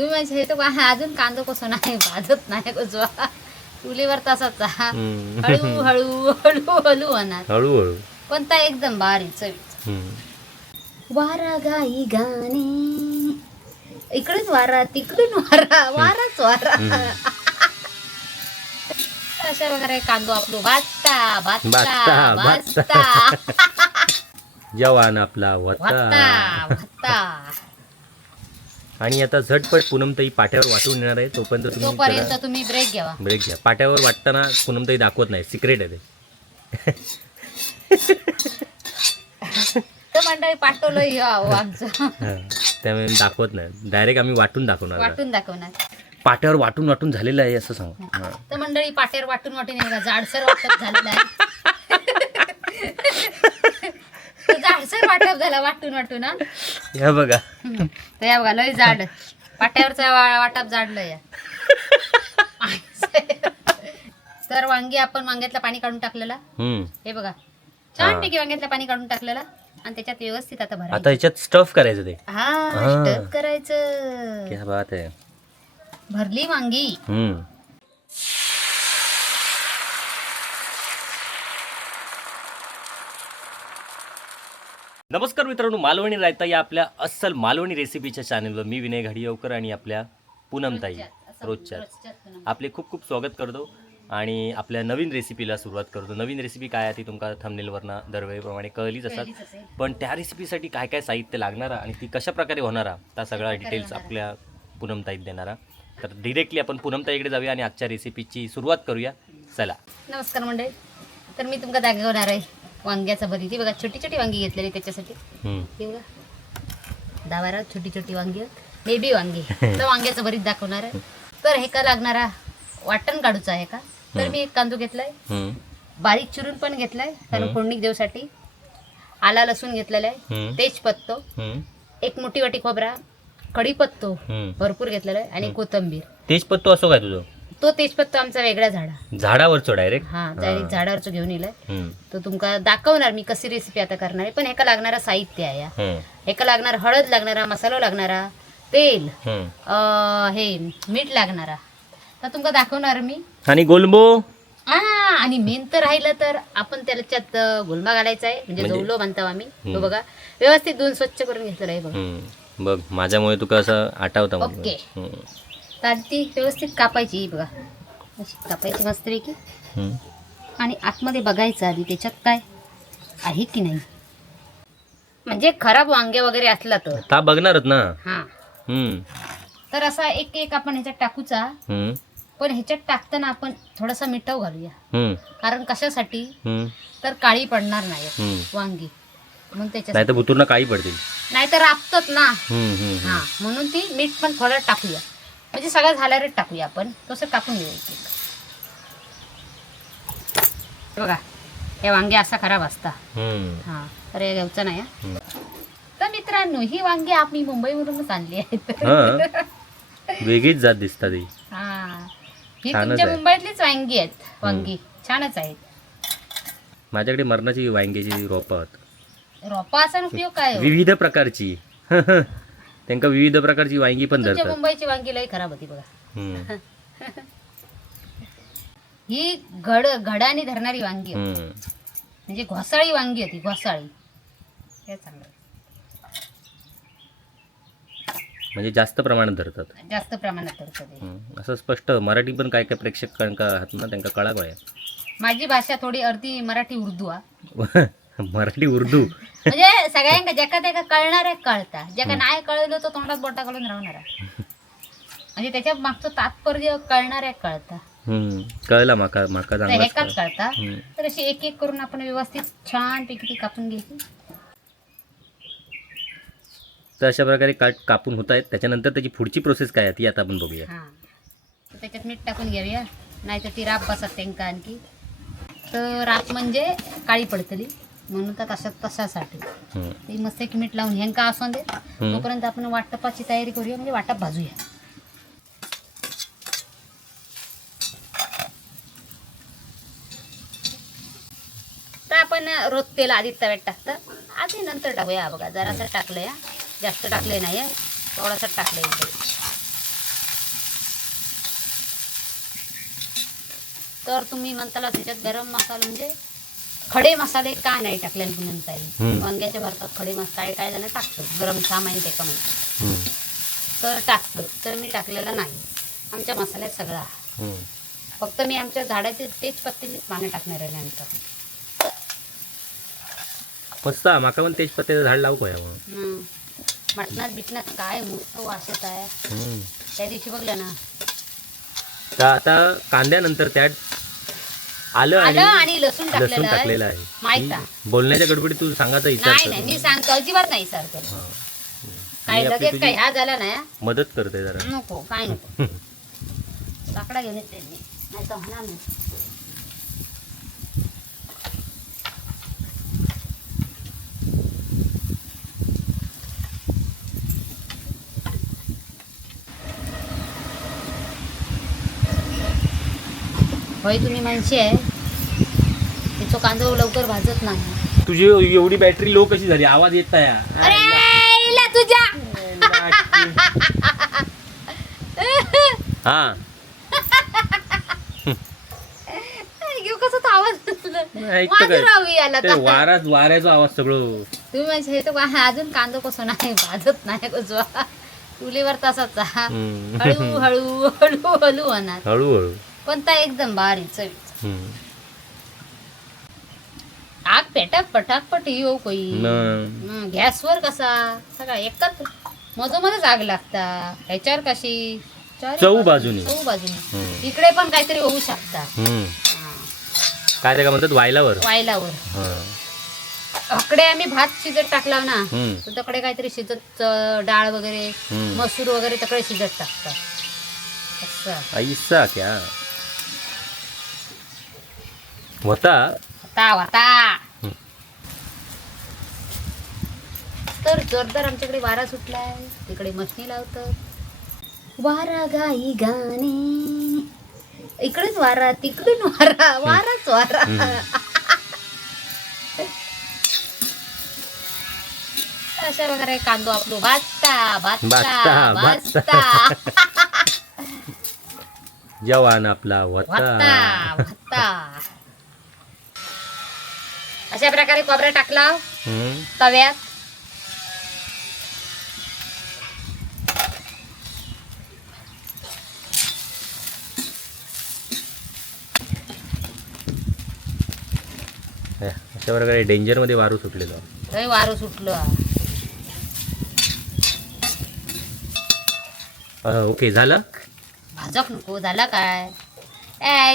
तुम्ही म्हणजे हे तर अजून कांदो कसो नाही भाजत नाही कसो चुलीवर तसाच हळू हळू हळू हळू होणार हळूहळू पण ता एकदम भारी चवीच. वारा गाई गाणे इकडून वारा तिकडून वारा वाराच वारा अशा प्रकारे कांदो आपलो भाजता भाजता भाजता जवान आपला भाजता वत्ता. भाजता. आणि आता झटपट पूनमताई पाट्यावर वाटून येणार आहे तोपर्यंत तुम्ही तोपर्यंत तुम्ही ब्रेक घ्यावा. ब्रेक घ्या. पाट्यावर वाटताना पूनमताई दाखवत नाही, सिक्रेट आहे ते. तर मंडळी पाठवलं आमचं त्यामुळे दाखवत नाही, डायरेक्ट आम्ही वाटून दाखवणार. वाटून दाखवणार. पाट्यावर वाटून वाटून झालेलं आहे असं सांग. तर मंडळी पाट्यावर वाटून वाटून नाही का जाडसर वाटप झालेलं आहे. तो जाडसर वाटप झाला वाटून वाटून हा. या बघा तर या बघा लय जाड पाट्यावरचा वाटप जाडलं या. तर वांगी आपण वांग्यातलं पाणी काढून टाकलेला हे बघा छान पैकी वांग्यातलं पाणी काढून टाकलेला आणि त्याच्यात व्यवस्थित आता भरायचं. आता याच्यात स्टफ करायचं ते. हा स्टफ करायचं. क्या बात आहे. भरली वांगी. नमस्कार मित्रांनो, मालवणी रायता या आपल्या अस्सल मालवणी रेसिपीच्या चॅनलवर मी विनय घाडियावकर आणि आपल्या पूनमताई रोजच्या आपले खूप खूप स्वागत करतो आणि आपल्या नवीन रेसिपीला सुरुवात करतो. नवीन रेसिपी काय आहे ती तुमका थंबनेलवरनं दरवेळीप्रमाणे कळलीच असतात, पण त्या रेसिपीसाठी काय काय साहित्य लागणारा आणि ती कशा प्रकारे होणारा त्या सगळा डिटेल्स आपल्या पूनमताईत देणारा. तर डिरेक्टली आपण पूनमताईकडे जाऊया आणि आजच्या रेसिपीची सुरुवात करूया. चला. नमस्कार मंडळी. तर मी तुमका दाखवणार आहे वांग्याचा भरीत. बघा छोटी छोटी वांगी घेतलेली त्याच्यासाठी. हे बघा 10-12 छोटी छोटी वांगी बेबी वांगी. तर वांग्याचं भरीत दाखवणार आहे. तर हे का लागणारा वाटण काढूचं आहे का, तर मी एक कांदो घेतलाय बारीक चिरून पण घेतलाय कारण फोडणी देऊसाठी. आला लसूण घेतलेला आहे, तेजपत्तो, एक मोठी वाटी खोबरा, कढीपत्तो भरपूर घेतलेला आहे आणि कोथिंबीर. तेजपत्तो असो काय तुझं? तो तेजपत्तो आमचा वेगळा झाडावरचो डायरेक्ट. हा डायरेक्ट झाडावरचं घेऊन येलाय. तो तुमका दाखवणार मी कशी रेसिपी आता करणार आहे. पण ह्याका लागणारा साहित्य आहे. ह्याका लागणार हळद लागणारा, मसाला लागणारा, तेल, हे मीठ लागणारा. तर तुमका दाखवणार मी. आणि गोलबो. आणि मेन तर राहिलं तर आपण त्याच्यात गुलमा घालायचा आहे म्हणजे जवलो म्हणतो आम्ही. तो बघा व्यवस्थित धुवून स्वच्छ करून घेतलेला आहे. बघा बघ माझ्यामुळे तुका असं आठवतं. ओके. तर ती व्यवस्थित कापायची. बघा अशी कापायची मस्तपैकी आणि आतमध्ये बघायचं आधी त्याच्यात काय आहे की नाही. म्हणजे खराब वांगे वगैरे असला तर ता बघणारच ना. हा तर असा एक एक आपण ह्याच्यात टाकूचा. पण ह्याच्यात टाकताना आपण थोडासा मिठाव घालूया. कारण कशासाठी, तर काळी पडणार नाही वांगी. मग त्याच्या नाही तर बुतूरना काळी पडतील, नाही तर रापतात ना. हा म्हणून ती मीठ पण थोडं टाकूया. म्हणजे सगळं झाल्यावरच टाकूया आपण. तसं टाकून द्यायचं. बघा हे वांगे असा खराब असता. हा तर हे घ्यायचं नाही. तर मित्रांनो ही वांगी आम्ही मुंबईवरूनच आणली आहेत. वेगळीच जात दिसतात ही. हा ही तुमच्या मुंबईतलीच वांगी आहेत. वांगी छानच आहेत. माझ्याकडे मरणाची वांग्याची रोपं आहेत. रोपा असा उपयोग काय विविध प्रकारची. त्यांका विविध प्रकारची वांगी पण धरतात. मुंबईची वांगी लई खराब होती बघा. ही घडाने धरणारी वांगी म्हणजे घोसाळी वांगी होती. घोसाळी हे चांगलं म्हणजे जास्त प्रमाणात धरतात. जास्त प्रमाणात धरतात. असं स्पष्ट मराठी पण काय काय प्रेक्षक आहात ना त्यांना कळा कळा. माझी भाषा थोडी अर्धी मराठी उर्दू. मराठी उर्दू म्हणजे सगळ्यांना ज्याका त्याका कळणार आहे कळता, ज्याका नाही कळलं तो तोंडात बोटा घालून राहणार आहे. म्हणजे त्याच्या मागचं तात्पर्य कळणार आहे कळता. कळला माका माका एकाच कळता. तर अशी एक एक करून आपण व्यवस्थित छान पैकी ती कापून घ्यायची. तर अशा प्रकारे कापून होत आहेत. त्याच्यानंतर त्याची पुढची प्रोसेस काय आहे ती आता आपण बघूया. तर त्याच्यात मीठ टाकून घेऊया, नाही तर ती राप बसत त्यांका आणखी. तर राप म्हणजे काळी पडतली म्हणून तर तशासाठी ती मस्त एक मीठ लावून ह्यांका असून दे. तोपर्यंत आपण वाटपाची तयारी करूया, म्हणजे वाटप भाजूया. तर आपण रोज तेल आधी तव्यात टाकतं, आधी नंतर टाकूया. बघा जरासं टाकलंय, जास्त टाकले नाही, थोडासा टाकलंय. तर तुम्ही म्हणताला त्याच्यात गरम मसाला म्हणजे खडे मसाले का नाही टाकल्याने पुनमताई वांग्याच्या भरतात खडे मसाले काय जण टाकतो गरम सामान ते का म्हणतात तर टाकतो तर मी टाकलेला नाही आमच्या मसाल्यात सगळा फक्त मी आमच्या झाडाचे तेजपत्त्याचे पानं टाकणार आहे नंतर मस्त माका पण तेजपत्त्याचं झाड लावू काय मटणात बिटणात काय मस्त वास येत आहे त्या दिवशी बघलं ना तर आता कांद्यानंतर त्यात आलं आणि लसूण टाकलेलं आहे माहित बोलण्याच्या गडबडीत तू सांगायचा नाही विचार मी सांगतो अजिबात नाही सर काय लगेच काय हा झाला ना मदत करते जरा नको काय नको लाकडा घेऊन येते नाही तर होणार नाही होय तुम्ही माणशी आहे तिचं कांदा लवकर भाजत नाही तुझी एवढी बॅटरी लो कशी झाली आवाज येत नाही अरे इला तुझ्या हा घेऊ कसं तो आवाज ऐकतं काय? राहू याला ते वाऱ्याचा आवाज सगळं तुम्ही म्हणजे हे तर अजून कांदा कसं नाही भाजत नाही कसं चुलीवर तसाच हळू हळू हळू हळू होणार हळूहळू पण त्या एकदम भारी चवीच आग पेटाक पटाकपट येऊ कोई गॅसवर कसा सगळा एकच मधोमधच आग लागता ह्याच्यावर कशी चौ बाजूनी इकडे पण काहीतरी होऊ शकता काय ते का म्हणतात वायलावर अकडे आम्ही भात शिजत टाकला ना तर तकडे काहीतरी शिजत डाळ वगैरे मसूर वगैरे तकडे शिजत टाकतात असं ऐसा क्या होता तर जोरदार आमच्याकडे वारा सुटलाय तिकडे मशनी लावतात वारा गाई गाणे इकडेच वारा तिकडून वारा वाराच वारा अशा प्रकारे कांदो आपलो भाजता जवान आपला होता अशा प्रकारे खोबरा टाकला तव्यात अशा प्रकारे डेंजर मध्ये वारू सुटलेलं वारं सुटलं ओके झालं भाजक नको झाला काय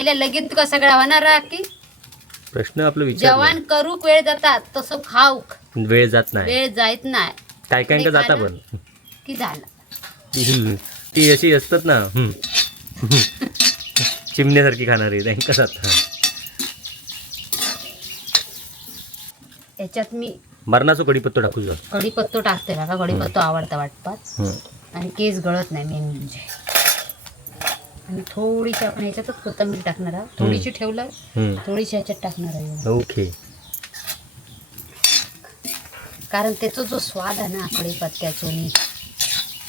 लगीन तुका सगळा होणार की प्रश्न आपलं विचार जवान करूक वेळ जातात तसं खाऊक वेळ जात नाही वेळ जायत नाही काय काय का जाता पण की झालं ती अशी असतात ना चिमण्यासारखी खाणारी त्यांका जात याच्यात मी मरणाचो कढीपत्तो टाकू शकतो कढीपत्तो टाकते बघा कढीपत्तो आवडता वाटपाच आणि केस गळत नाही मेन म्हणजे आणि थोडीशी आपण ह्याच्यातच कोथिंबीर टाकणार आहोत थोडीशी ठेवलं थोडीशी ह्याच्यात टाकणार आहे ओके कारण त्याचा जो स्वाद आहे ना कढीपत्त्याचो आणि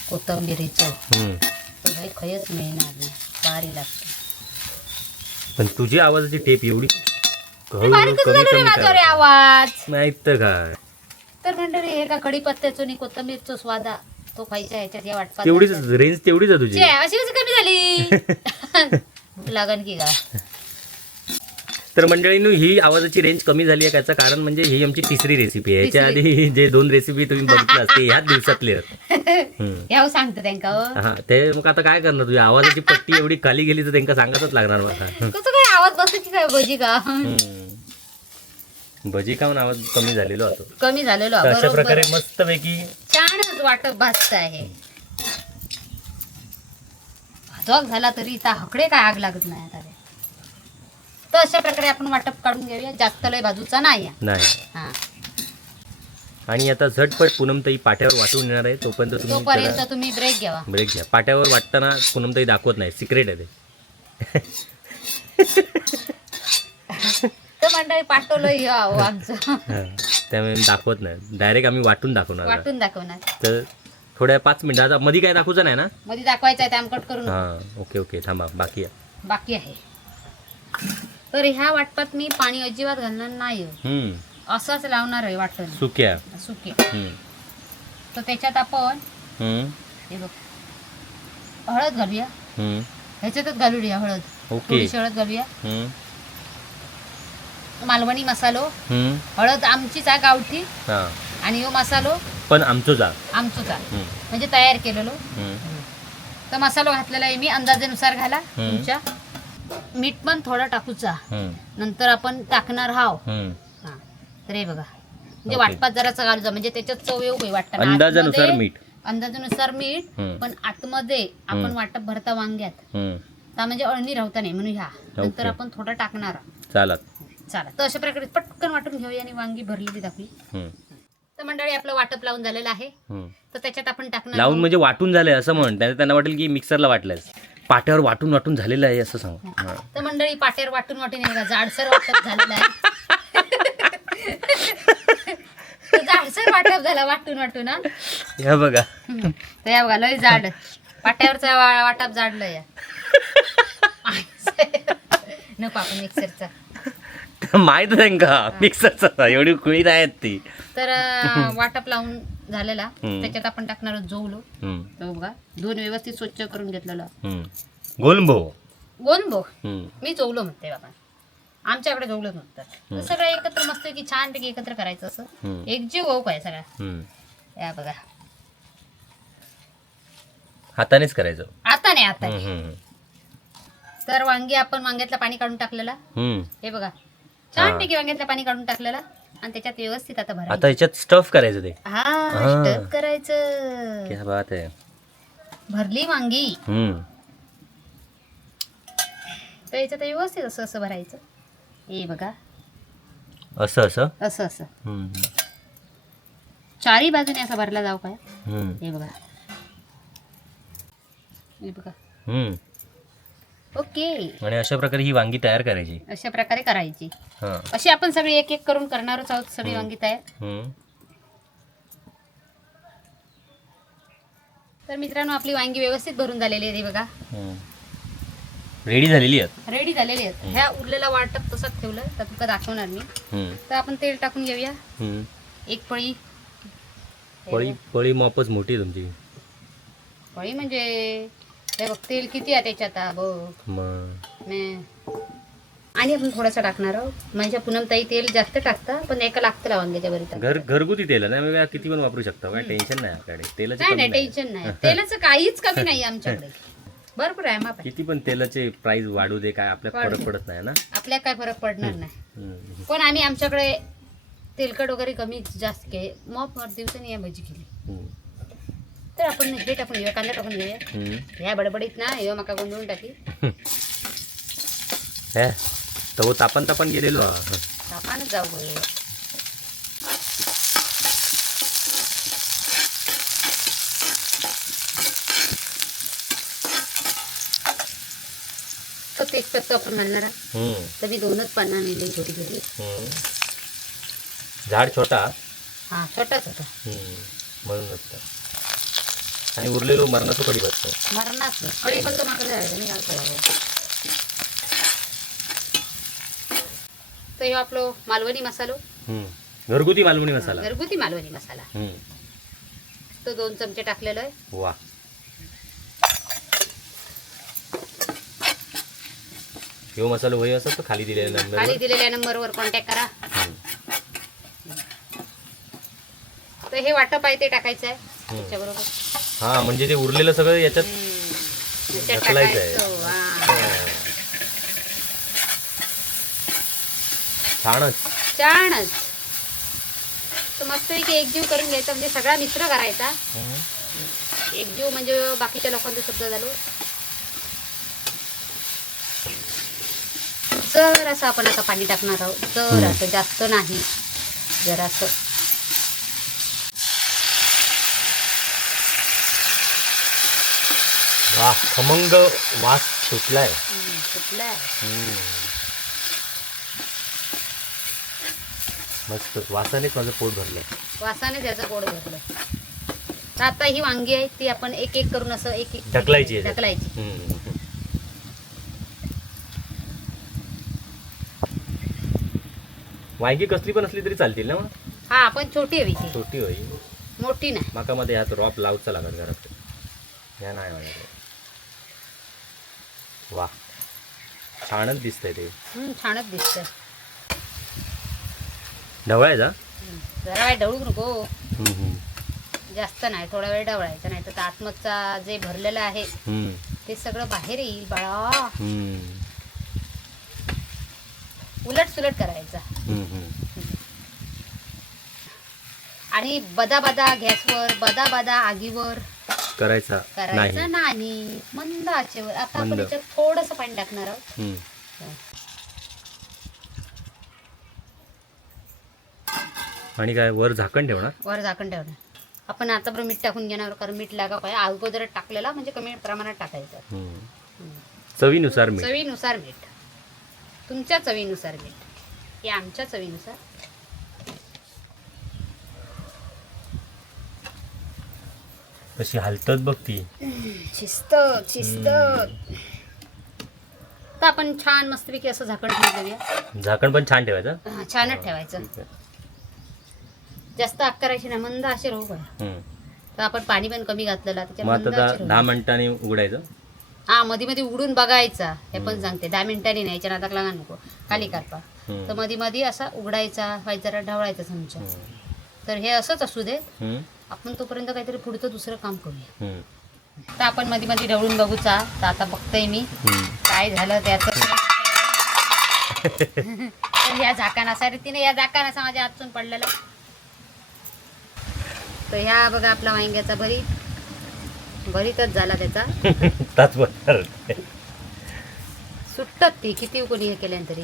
कोथिंबीरीचो तो काही खयच मिळणार नाही भारी लागते पण तुझी आवाजाची टेप एवढी आवाज नाही तर काय तर मंडळी हे का कढीपत्त्याचो आणि कोथिंबीरचो स्वाद तो खायच्या ह्याच्यात या वाटपात तेवढीच रेंज तेवढीच आहे तुझी अशी कशी कमी झाली भूक लागन की का तर मंडळींनो ही आवाजाची रेंज कमी झाली आहे त्याचं कारण म्हणजे ही आमची तिसरी रेसिपी आहे याच्या आधी जे 2 रेसिपी तुम्ही बघितलं असते ह्याच दिवसातले ह्या सांगतो त्यांका हा ते मग आता काय करणार तुझ्या आवाजाची पट्टी एवढी खाली गेली तर त्यांना सांगतच लागणार मला कसं काय आवाज बसायची काय भजी का भजी खाऊन आवाज कमी झालेलो होतो कमी झालेलो अशा प्रकारे मस्त पैकी छानच वाटप भाजत आहे भाजक झाला तरी इथं हकडे काय आग लागत नाही आता तर अशा प्रकारे आपण वाटप काढून घेऊया जास्त लय बाजूचा नाही नाही आणि आता झटपट पूनमताई पाट्यावर वाटून येणार आहे तोपर्यंत तुम्ही ब्रेक घ्या पाट्यावर वाटताना पूनमताई दाखवत नाही सिक्रेट आहे ते तर मंडळी पाठवलं आमचं त्यामुळे दाखवत नाही डायरेक्ट आम्ही वाटून दाखवणार तर थोड्या 5 मिनिटात मध्ये काय दाखवचं नाही ना मध्ये दाखवायचं आहे ते आमकट करून हां ओके थांबा बाकी आहे तर ह्या वाटपात मी पाणी अजिबात घालणार नाही, असंच लावणार आहे वाटण सुक्या. सुके. तर त्याच्यात आपण हे बघ हळद घालूया, ह्याच्यातच घालूया हळद, ओके. थोडीशी हळद घालूया. मालवणी मसालो, हळद आमचीच आहे गावठी, आणि हो मसालो पण आमचोच म्हणजे तयार केलेलो. तर मसालो घातलेला आहे मी, अंदाजेनुसार घाला तुमच्या. मीठ पण थोडा टाकूचा, नंतर आपण टाकणार हाव. तर हे बघा, म्हणजे वाटपात जरासा घालूचा, म्हणजे त्याच्यात चव येऊ काही वाटतं. अंदाजानुसार मीठ, पण आतमध्ये आपण वाटप भरता वांग्यात म्हणजे अळणी राहता नाही म्हणून ह्या नंतर आपण थोडा टाकणार. चालत. तर अशा प्रकारे पटकन वाटून घेऊया आणि वांगी भरलेली टाकली. तर मंडळी आपलं वाटप लावून झालेलं आहे. तर त्याच्यात आपण टाकणार लावून म्हणजे वाटून झालंय असं म्हण, त्यांना वाटेल की मिक्सरला वाटलंय, पाट्यावर वाटून झालेलं आहे असं सांग. तर मंडळी पाट्यावर वाटून जाडसर वाटप झालेलं आहे. जाडसर वाटप झाला वाटून या बघा. तर या बघा लय जाड पाट्यावरचा वाटप जाडलं या. नको आपण मिक्सरचा माहित आहे का मिक्सरचा, एवढी कुळीत आहेत ती. तर वाटप लावून झालेला, त्याच्यात आपण टाकणार जोवलो. तो बघा दोन व्यवस्थित स्वच्छ करून घेतलेलं गोलंबो. मी जोवलो म्हणते बाबा, आमच्याकडे जोवलं म्हणतात. सगळं एकत्र मस्त की छानपैकी एकत्र करायचं, असं एकजीव होऊ काय सगळा. या बघा हातानेच करायचं, हाताने. तर वांगी आपण वांग्यातलं पाणी काढून टाकलेला, हे बघा छानपैकी वांग्यातलं पाणी काढून टाकलेला, आणि त्याच्यात व्यवस्थित आता भरायचं. आता याच्यात स्टफ करायचं ते. स्टफ करायचं. क्या बात आहे. भरली वांगी तर याच्यात व्यवस्थित असं असं भरायचं. हे बघा असं चारी बाजूने असं भरला जाऊ काय. हे बघा ओके. आणि अशा प्रकारे ही वांगी तयार करायची, अशा प्रकारे करायची. अशी आपण सगळी एक एक करून करणारच आहोत, सगळी वांगी तयार. तर मित्रांनो आपली वांगी व्यवस्थित भरून झालेली आहे बघा, रेडी झालेली आहेत. ह्या उरलेला वाटप तसंच ठेवलं, तर तुका दाखवणार मी. तर आपण तेल टाकून घेऊया, एक पळी. पळी मापच मोठी आहे तुमची. पळी म्हणजे हे बघ तेल किती आहे त्याच्यात बघ. आणि आपण थोडंसं टाकणार आहोत, म्हणजे पूनमताई तेल जास्त टाकता, पण एका लागतं वांग्याच्या बरी. घरगुती तेल नाही, किती पण वापरू शकता, काय टेन्शन नाही आपल्याकडे तेलाचं. नाही टेन्शन नाही, तेलाचं काहीच कमी नाही आमच्याकडे, भरपूर आहे. मग किती पण तेलाचे प्राइस वाढू दे, काय आपल्याला फरक पडत नाही ना. आपल्याला काय फरक पडणार नाही, पण आम्ही आमच्याकडे तेलकट वगैरे कमी जास्त के मग दिवसांनी या भजी केली. तर आपण हे टाकून घेऊया, कांदा टाकून घेऊया. ह्या बडबडीत ना हे मका गोंधळून टाकी. तो तापन गेलेलो तापानच जाऊ. तर तेजपत्ता आपण घालणार, तर मी 2च पानं नेली छोटी छोटी. झाड छोटा, छोटाच होता म्हणून. आणि उरलेलो मरणाचं कढीपत्ता. कढीपत्ता मागं जायचं नाही घालतो. तर हे आपलं मालवणी मसालो, घरगुती मालवणी मसाला. तो 2 चमचे टाकलेला आहे. वा. हे मसाला वही असं खाली दिलेल्या नंबरवर कॉन्टॅक्ट करा. तर हे वाटप आहे ते टाकायचं आहे त्याच्याबरोबर. म्हणजे ते उरलेलं सगळं याच्यात ढकलायचं आहे. छानच. तर मस्तपैकी एकजीव करून घ्यायचा, म्हणजे सगळा मिश्र करायचा. एकजीव म्हणजे बाकीच्या लोकांचा शब्द झालो. जर असं आपण आता पाणी टाकणार आहोत, तर असं जास्त नाही, जरासं. खमंग वास सुटलाय. मस्त वासानेच माझं पोट भरलं. त्याचं पोट भरलं. तर आता ही वांगी आहे ती आपण एक एक करून असं एक एक ढकलायची. वांगी कसली पण असली तरी चालतील ना मग? हा पण छोटी हवी ती, छोटी होई मोठी नाही. माका मध्ये ह्यात रॉप लावचा लागत घरात. ह्या नाही माझ्याकडे. वा छानच दिसतंय ते. छानच दिसतं. ढवळायचा. जरा वेळ ढवळू नको, जास्त नाही, थोडा वेळ ढवळायचा, नाही तर आतमधचा जे भरलेलं आहे ते सगळं बाहेर येईल बाळा. उलट सुलट करायचा आणि बदा बदा गॅसवर, बदा बदा आगीवर करायचा नाही, मंद आचेवर. आता आपण याच्यात थोडंसं पाणी टाकणार आहोत. आणि काय वर झाकण ठेवणार? वर झाकण ठेवणार. आपण आता बरं मीठ टाकून घेणार, कारण मीठ लागा पाहिजे. अगोदर टाकलेला म्हणजे कमी प्रमाणात टाकायचं. चवीनुसार मीठ. चवीनुसार मीठ, तुमच्या चवीनुसार मीठ, हे आमच्या चवीनुसार. कशी हलतत बघ ती. शिस्त शिस्त. तर आपण छान मस्तपैकी असं झाकण ठेवून देऊया. झाकण पण छान ठेवायचं. छानच ठेवायचं, जास्त आग करायची ना, मंद असे राहू का. तर आपण पाणी पण कमी घातलेलं मग आता 10 मिनिटांनी उघडायचं. हा, मध्ये मध्ये उघडून बघायचा. हे पण सांगते 10 मिनिटांनी नाही, याच्या नादाक लागा नको, खाली करपा. तर मध्ये मध्ये असा उघडायचा, व्हायचा, जरा ढवळायचा चमचा. तर हे असंच असू दे, आपण तोपर्यंत काहीतरी पुढचं दुसरं काम करूया. तर आपण मध्ये मध्ये ढवळून बघूचा. तर आता बघतोय मी काय झालं त्याचं. तर या झाकानासा रीतीने, या झाकानासा माझ्या हातून पडलेला. तर ह्या बघा आपला वांग्याचा भरीतच झाला त्याचा. सुटतात ती किती कोणी हे केल्यानंतरी.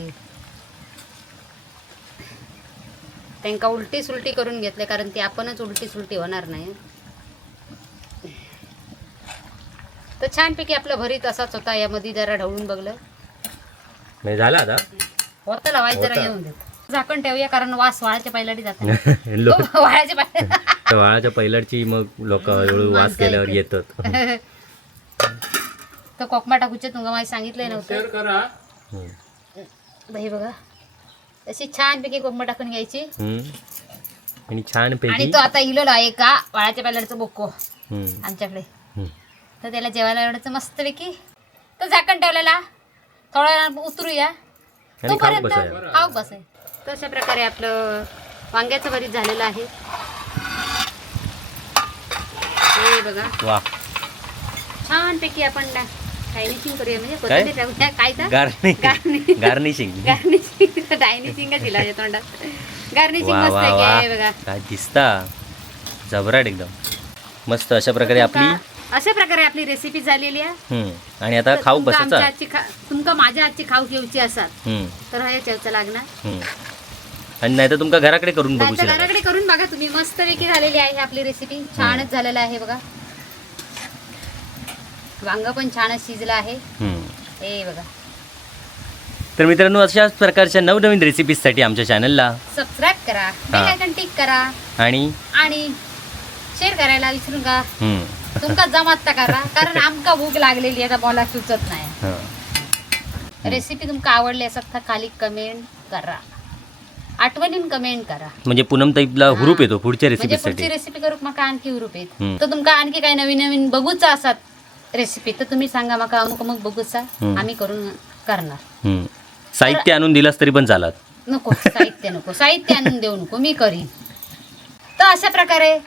त्यांका उलटी सुलटी करून घेतले, कारण ती आपणच उलटी सुलटी होणार नाही. तर छानपैकी आपलं भरीत असाच होता. यामध्ये जरा ढवळून बघलं नाही झाला आता होतं. लावायचं जरा येऊन देत, झाकण ठेवूया, कारण वास वाळाच्या पहिल्याडी जातात. वाळाच्या पहिल्याची मग लोक हळूहळू वास केल्यावर येतात. तर कोकमा टाकूचे तुमका माहिती सांगितलंय नव्हतं. बाई बघा अशी छानपैकी कोकमा टाकून घ्यायची. आणि छान आणि तो आता इलो आहे का वाळाच्या पहिल्याचं बोक्को आमच्याकडे. तर त्याला जेवायला एवढंच मस्तपैकी. तर झाकण ठेवलेला, थोडा उतरूया, तोपर्यंत खाऊ बस आहे. तर अशा प्रकारे आपलं वांग्याचं भरीत झालेलं आहे. हे बघा वा छानपैकी आपण डायनिशिंग करूया, म्हणजे कोथिंबीर टाकूया. काय तर गार्निशिंग डायनिशिंग दिला तोंडात. गार्निशिंग मस्त आहे बघा. काय दिसता जबराट एकदम मस्त. अशा प्रकारे आपली रेसिपी झालेली आहे. आणि आता खाऊ बसायचा. तुमका माझ्या हातची खाऊ घेऊची असतात तर हे चवचा लागणार. आणि नाही तर तुमका घराकडे करून बघू शकता. घराकडे करून बघा तुम्ही, मस्तपैकी झालेली आहे आपली रेसिपी. छानच झालेला आहे बघा. वांग पण छानच शिजलं आहे. हे बघा. तर मित्रांनो, अशाच प्रकारच्या नवनवीन रेसिपीजसाठी आमच्या चॅनलला सबस्क्राईब करा, बेल आयकॉन टिक करा आणि शेअर करायला विसरू नका. तुमका जमत करा, कारण आमका भूक लागलेली आहे, मला सुचत नाही. रेसिपी तुमका आवडली असत तर खाली कमेंट करा, आठवणीन कमेंट करा. म्हणजे पूनम ताईला हुरूप येतो पुढच्या रेसिपीसाठी. पुढची रेसिपी करूक मका आणखी हुरूप येत. तर तुमका आणखी काही नवीन नवीन बघूचा असतात रेसिपी तर तुम्ही सांगा मका, अमुक अमुक बघूचा, आम्ही करून करणार. साहित्य आणून दिलास तरी पण चालत. नको साहित्य आणून देऊ नको, मी करीन. तर अशा प्रकारे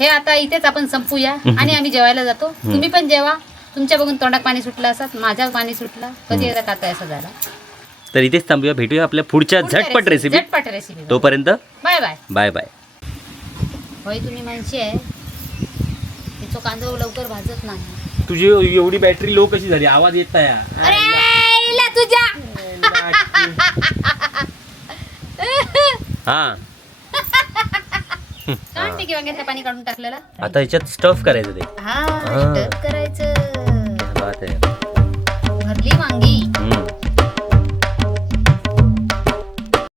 हे आता इथेच आपण संपूया आणि आम्ही जेवायला जातो. तुम्ही पण जेवा. तुमच्या बघून तोंडात पाणी सुटलं असत, माझ्या पाणी सुटलं, कधी एकदा खाता असं झाला. तर इथेच थांबूया, भेटूया आपल्या पुढच्या झटपट रेसिपी. तोपर्यंत बाय बाय बाय बाय. होय तुम्ही माणशी आहे, तिचं कांदा लवकर भाजत नाही. तुझी एवढी बॅटरी लो कशी झाली? आवाज येत नाही. अरे तुझ्या हा छानपैकी वांग्यातलं पाणी काढून टाकलेलं. आता ह्याच्यात स्टफ करायचं ते. हा स्टफ करायचं. बात आहे. भरली वांगी.